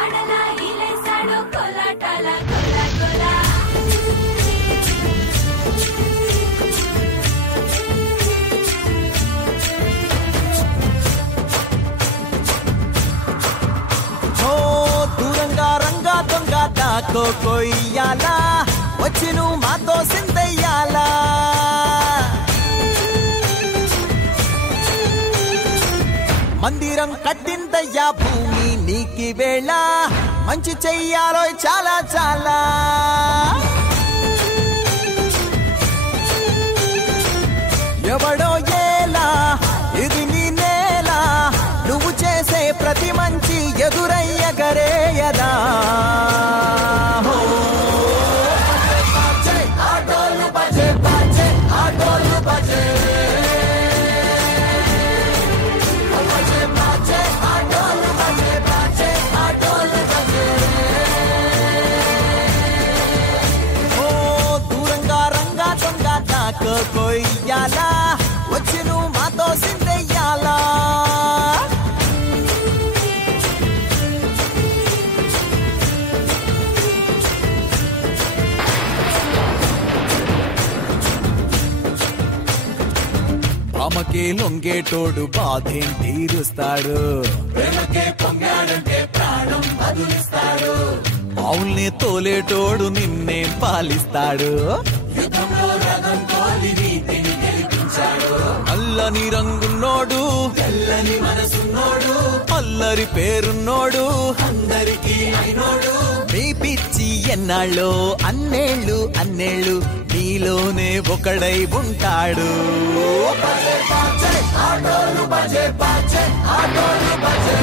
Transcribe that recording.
అడలా ఇలేసాడు కొలాటాల కొలా కొలా దూరంగా రంగా దొంగ దాకో కొయ్యాలా వచ్చి నువ్వు మాతో సిందయ్యాలా మందిరం కట్టిందయ్యా భూమి నీకి వేళ మంచి చెయ్యాలో చాలా చాలా ఎవడో ఏలా ఇది నీ నేల నువ్వు చేసే ప్రతి మంచి ఎదురయ్యగరేయదా ఆటోలు బజే బజే ఆటోలు బజే కొయ్యాలా వచ్చి నువ్వు మాతో సిందయ్యాలా అమ్మకే లొంగేటోడు బాధేం తీరుస్తాడు ప్రేమకే పొంగాడంటే ప్రాణం బదులిస్తాడు అవుల్ని తోలేటోడు నిన్నే పాలిస్తాడు యుద్ధంలో రథం తోలి నీతిని గెలిపించాడు అల్లని రంగున్నోడు తెల్లని మనసున్నోడు అల్లరి పేరున్నోడు అందరికీ అయినోడు మీ పిచ్చి ఎన్నాళ్ళో అన్నేళ్ళు అన్నేళ్ళు నీలోనే ఒకడై ఉంటాడు ఆటోలు బజే బజే ఆటోలు బజే